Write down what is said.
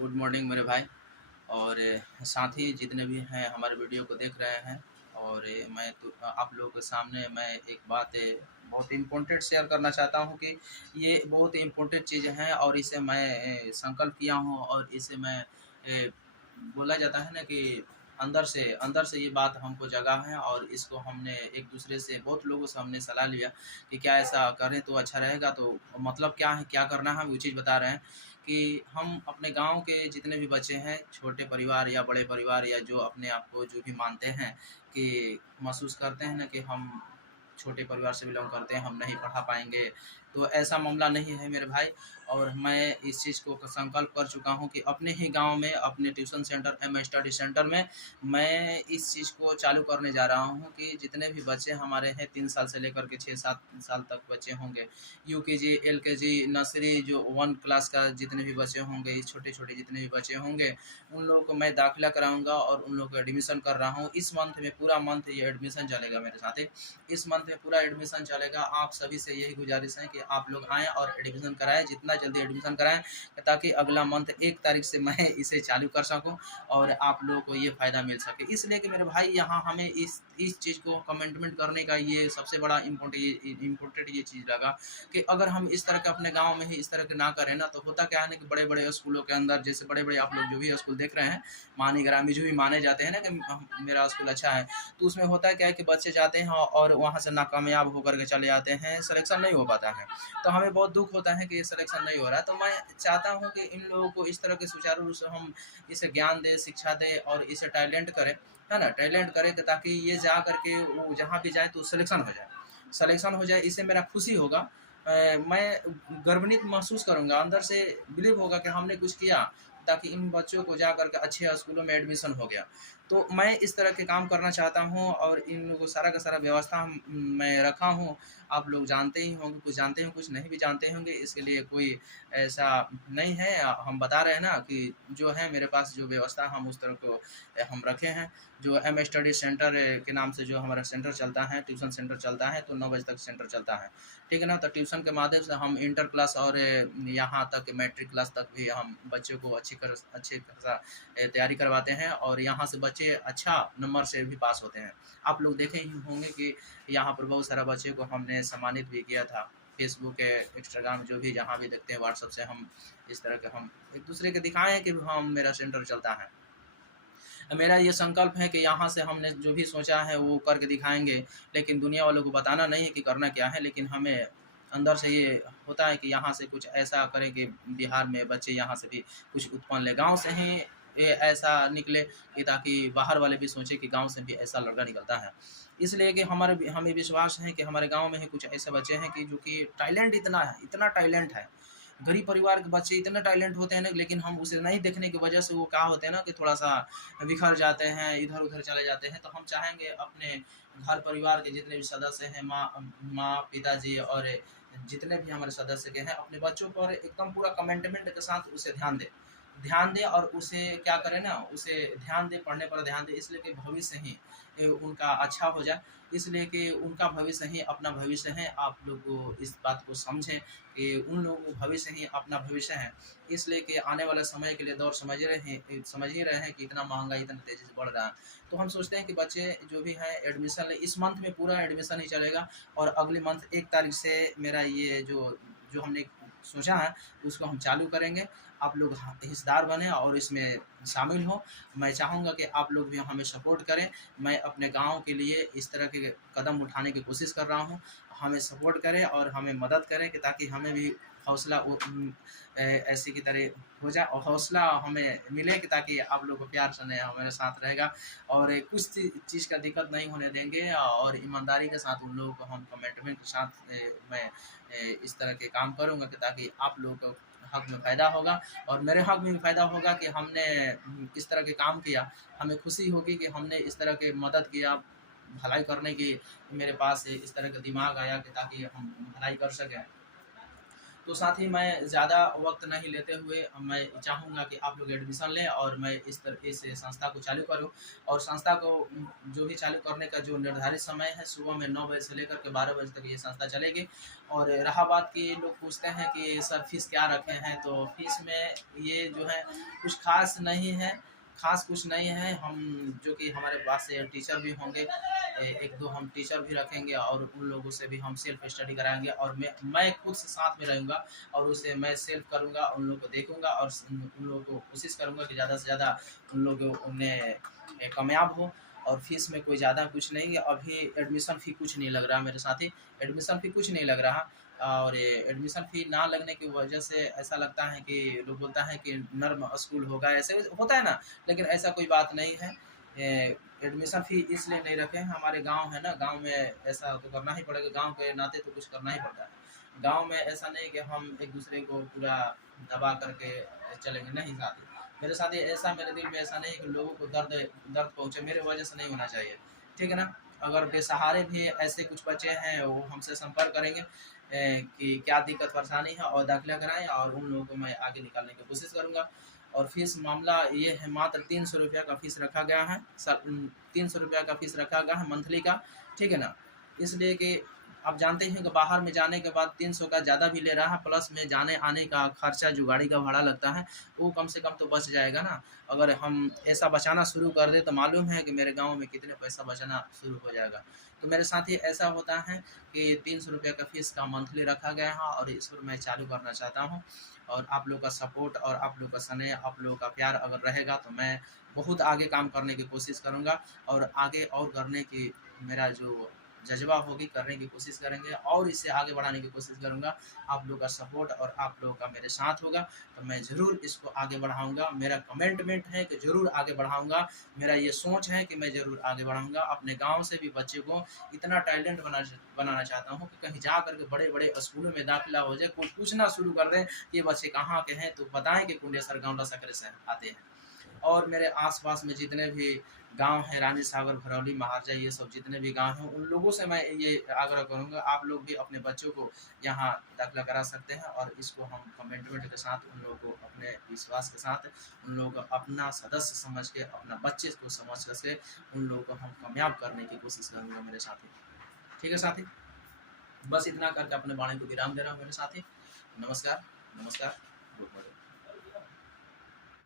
Good morning मेरे भाई। और साथ ही जितने भी हैं हमारे वीडियो को देख रहे हैं। और मैं तो आप लोगों के सामने मैं एक बात बहुत इम्पोर्टेंट शेयर करना चाहता हूँ कि ये बहुत इम्पोर्टेंट चीज़ है और इसे मैं संकल्प किया हूँ और इसे मैं बोला जाता है ना कि अंदर से ये बात हमको जगा है और इसको हमने एक दूसरे से बहुत लोगों से हमने सलाह लिया कि क्या ऐसा करें तो अच्छा रहेगा। तो मतलब क्या है, क्या करना है, वो चीज़ बता रहे हैं कि हम अपने गांव के जितने भी बच्चे हैं, छोटे परिवार या बड़े परिवार या जो अपने आप को जो भी मानते हैं कि महसूस करते हैं ना कि हम छोटे परिवार से बिलोंग करते हैं, हम नहीं पढ़ा पाएंगे, तो ऐसा मामला नहीं है मेरे भाई। और मैं इस चीज़ को संकल्प कर चुका हूँ कि अपने ही गांव में, अपने tuition centre M study centre में मैं इस चीज़ को चालू करने जा रहा हूँ कि जितने भी बच्चे हमारे हैं 3 साल से लेकर के 6-7 साल तक बच्चे होंगे, यूकेजी एलकेजी नर्सरी जो 1 क्लास का जितने भी बच्चे होंगे, छोटे छोटे जितने भी बच्चे होंगे, उन लोगों को मैं दाखिला कराऊंगा और उन लोगों को एडमिशन कर रहा हूँ। इस मंथ में पूरा मंथ ये एडमिशन चलेगा मेरे साथ। इस मंथ में पूरा एडमिशन चलेगा। आप सभी से यही गुजारिश है कि आप लोग आएँ और एडमिशन कराएँ, जितना जल्दी एडमिशन कराएँ ताकि अगला मंथ 1 तारीख से मैं इसे चालू कर सकूँ और आप लोगों को ये फ़ायदा मिल सके। इसलिए कि मेरे भाई यहाँ हमें इस चीज़ को कमिटमेंट करने का ये सबसे बड़ा इम्पोर्टेंट ये चीज़ लगा कि अगर हम इस तरह के अपने गाँव में ही इस तरह के ना करें ना, तो होता क्या है ना कि बड़े-बड़े स्कूलों के अंदर, जैसे बड़े-बड़े आप लोग जो भी स्कूल देख रहे हैं, मानी ग्रामी जो भी माने जाते हैं ना कि मेरा स्कूल अच्छा है, तो उसमें होता है क्या है कि बच्चे जाते हैं और वहाँ से नाकामयाब होकर के चले आते हैं, सिलेक्शन नहीं हो पाता है। तो हमें बहुत दुःख होता है कि ये सिलेक्शन नहीं हो रहा है। तो मैं चाहता हूँ कि इन लोगों को इस तरह के सुचारू रूप से हम इसे ज्ञान दें, शिक्षा दें और इसे टैलेंट करें, है ना? टैलेंट करें कि ताकि ये जा करके वो जहाँ भी जाए तो सिलेक्शन हो जाए। सिलेक्शन हो जाए, इससे मेरा खुशी होगा। मैं गर्वान्वित महसूस करूँगा, अंदर से बिलीव होगा कि हमने कुछ किया ताकि इन बच्चों को जा करके अच्छे स्कूलों में एडमिशन हो गया। तो मैं इस तरह के काम करना चाहता हूँ और इन लोगों को सारा का सारा व्यवस्था मैं रखा हूँ। आप लोग जानते ही होंगे, कुछ जानते होंगे, कुछ नहीं भी जानते होंगे, इसके लिए कोई ऐसा नहीं है। हम बता रहे हैं ना कि जो है मेरे पास जो व्यवस्था हम उस तरह को हम रखे हैं। जो एम स्टडी सेंटर के नाम से जो हमारा सेंटर चलता है, ट्यूशन सेंटर चलता है, तो 9 बजे तक सेंटर चलता है, ठीक है ना? तो ट्यूशन के माध्यम से हम इंटर क्लास और यहाँ तक मैट्रिक क्लास तक भी हम बच्चों को अच्छे खासा तैयारी करवाते हैं और यहाँ से बच्चे अच्छा नंबर से भी पास होते हैं। आप लोग देखे ही होंगे कि यहाँ पर बहुत सारा बच्चे को हमने सम्मानित भी किया था। फेसबुक है, इंस्टाग्राम जो भी जहाँ भी देखते हैं, व्हाट्सएप से हम इस तरह के हम एक दूसरे के दिखाएँ कि हम मेरा सेंटर चलता है। मेरा ये संकल्प है कि यहाँ से हमने जो भी सोचा है वो करके दिखाएँगे, लेकिन दुनिया वालों को बताना नहीं है कि करना क्या है, लेकिन हमें अंदर से ये होता है कि यहाँ से कुछ ऐसा करें कि बिहार में बच्चे यहाँ से भी कुछ उत्पन्न लें। गाँव से ही ये ऐसा निकले कि ताकि बाहर वाले भी सोचें कि गाँव से भी ऐसा लड़का निकलता है। इसलिए कि हमें विश्वास है कि हमारे गाँव में ही कुछ ऐसे बच्चे हैं कि जो कि टैलेंट इतना है, इतना टैलेंट है। गरीब परिवार के बच्चे इतने टैलेंट होते हैं ना, लेकिन हम उसे नहीं देखने की वजह से वो क्या होते हैं ना कि थोड़ा-सा बिखर जाते हैं, इधर-उधर चले जाते हैं। तो हम चाहेंगे अपने घर परिवार के जितने भी सदस्य हैं, माँ, पिताजी और जितने भी हमारे सदस्य के हैं, अपने बच्चों पर एकदम पूरा कमिटमेंट के साथ उसे ध्यान दें और उसे क्या करें ना, उसे ध्यान दें, पढ़ने पर ध्यान दें, इसलिए कि भविष्य ही उनका अच्छा हो जाए। इसलिए कि उनका भविष्य ही अपना भविष्य है। आप लोग को इस बात को समझें कि उन लोगों को भविष्य ही अपना भविष्य है। इसलिए कि आने वाले समय के लिए दौर समझ ही रहे हैं कि इतना महँगाई इतनी तेज़ी से बढ़ रहा है। तो हम सोचते हैं कि बच्चे जो भी हैं एडमिशन लें। इस मंथ में पूरा एडमिशन ही चलेगा और अगले मंथ 1 तारीख से मेरा ये जो जो हमने सोचा है उसको हम चालू करेंगे। आप लोग हिस्सेदार बनें और इसमें शामिल हों। मैं चाहूँगा कि आप लोग भी हमें सपोर्ट करें। मैं अपने गाँव के लिए इस तरह के कदम उठाने की कोशिश कर रहा हूँ। हमें सपोर्ट करें और हमें मदद करें कि ताकि हमें भी हौसला ऐसे की तरह हो जाए और हौसला हमें मिले कि ताकि आप लोग को प्यार स्नेह हमारे साथ रहेगा और कुछ चीज़ का दिक्कत नहीं होने देंगे और ईमानदारी के साथ उन लोगों को हम कमिटमेंट के साथ मैं इस तरह के काम करूँगा कि ताकि आप लोगों को हक में फ़ायदा होगा और मेरे हक में भी फ़ायदा होगा कि हमने इस तरह के काम किया। हमें खुशी होगी कि हमने इस तरह की मदद किया, भलाई करने की मेरे पास इस तरह का दिमाग आया कि ताकि हम भलाई कर सकें। तो साथ ही मैं ज़्यादा वक्त नहीं लेते हुए मैं चाहूँगा कि आप लोग एडमिशन लें और मैं इस संस्था को चालू करूँ। और संस्था को जो भी चालू करने का जो निर्धारित समय है, सुबह में 9 बजे से लेकर के 12 बजे तक ये संस्था चलेगी। और रहा बात कि लोग पूछते हैं कि सर फीस क्या रखे हैं, तो फीस में ये जो है कुछ खास नहीं है, खास कुछ नहीं है। हम जो कि हमारे पास टीचर भी होंगे, एक दो हम टीचर भी रखेंगे और उन लोगों से भी हम सेल्फ स्टडी कराएंगे। और मैं खुद से साथ में रहूँगा और उसे मैं सेल्फ करूँगा, उन लोगों को देखूँगा और उन लोगों को कोशिश करूँगा कि ज़्यादा से ज़्यादा उन लोग उन्हें कामयाब हो। और फीस में कोई ज़्यादा कुछ नहीं है, अभी एडमिशन फ़ी कुछ नहीं लग रहा मेरे साथी, एडमिशन फ़ी कुछ नहीं लग रहा। और एडमिशन फ़ी ना लगने की वजह से ऐसा लगता है कि लोग बोलता है कि नर्म स्कूल होगा, ऐसे होता है ना, लेकिन ऐसा कोई बात नहीं है। एडमिशन फ़ी इसलिए नहीं रखे हैं, हमारे गांव है ना, गांव में ऐसा तो करना ही पड़ेगा, गांव के नाते तो कुछ करना ही पड़ता है। गांव में ऐसा नहीं कि हम एक दूसरे को पूरा दबा करके चलेंगे, नहीं साथी। मेरे साथ ऐसा, मेरे दिल में ऐसा नहीं कि लोगों को दर्द दर्द पहुँचे, मेरे वजह से नहीं होना चाहिए, ठीक है ना। अगर बेसहारे भी ऐसे कुछ बच्चे हैं वो हमसे संपर्क करेंगे कि क्या दिक्कत परेशानी है और दाखिला कराएं, और उन लोगों को मैं आगे निकालने की कोशिश करूँगा। और फीस मामला ये है, मात्र 300 रुपया का फीस रखा गया है, 300 रुपया का फीस रखा गया है मंथली का, ठीक है ना। इसलिए कि आप जानते हैं कि बाहर में जाने के बाद 300 का ज़्यादा भी ले रहा है, प्लस में जाने आने का खर्चा जो गाड़ी का भाड़ा लगता है वो कम से कम तो बच जाएगा ना। अगर हम ऐसा बचाना शुरू कर दें तो मालूम है कि मेरे गाँव में कितने पैसा बचना शुरू हो जाएगा। तो मेरे साथ ही ऐसा होता है कि 300 रुपये का फीस का मंथली रखा गया है और इस पर मैं चालू करना चाहता हूँ। और आप लोग का सपोर्ट और आप लोग का स्नेह, आप लोगों का प्यार अगर रहेगा तो मैं बहुत आगे काम करने की कोशिश करूँगा। और आगे और करने की मेरा जो जज़्बा होगी, करने की कोशिश करेंगे और इसे आगे बढ़ाने की कोशिश करूँगा। आप लोग का सपोर्ट और आप लोगों का मेरे साथ होगा तो मैं ज़रूर इसको आगे बढ़ाऊँगा। मेरा कमिटमेंट है कि ज़रूर आगे बढ़ाऊँगा, मेरा ये सोच है कि मैं ज़रूर आगे बढ़ाऊँगा। अपने गाँव से भी बच्चे को इतना टैलेंट बनाना चाहता हूँ कि कहीं जा कर के बड़े-बड़े स्कूलों में दाखिला हो जाए, कोई पूछना शुरू कर दें, ये बच्चे कहाँ के हैं, तो बताएँ कि कुंडेसर गाँव लसकरे से आते हैं। और मेरे आस-पास में जितने भी गाँव हैं, रानी सागर, भरौली, महारजा, ये सब जितने भी गाँव हैं, उन लोगों से मैं ये आग्रह करूँगा, आप लोग भी अपने बच्चों को यहाँ दाखिला करा सकते हैं। और इसको हम कमिटमेंट के साथ उन लोगों को अपने विश्वास के साथ उन लोगों को अपना सदस्य समझ के, अपना बच्चे को समझ करके उन लोगों को हम कामयाब करने की कोशिश करूँगा मेरे साथी। ठीक है साथी? बस इतना करके अपने वाणी को विराम दे रहा हूँ मेरे साथी। नमस्कार, नमस्कार, गुड मॉर्निंग।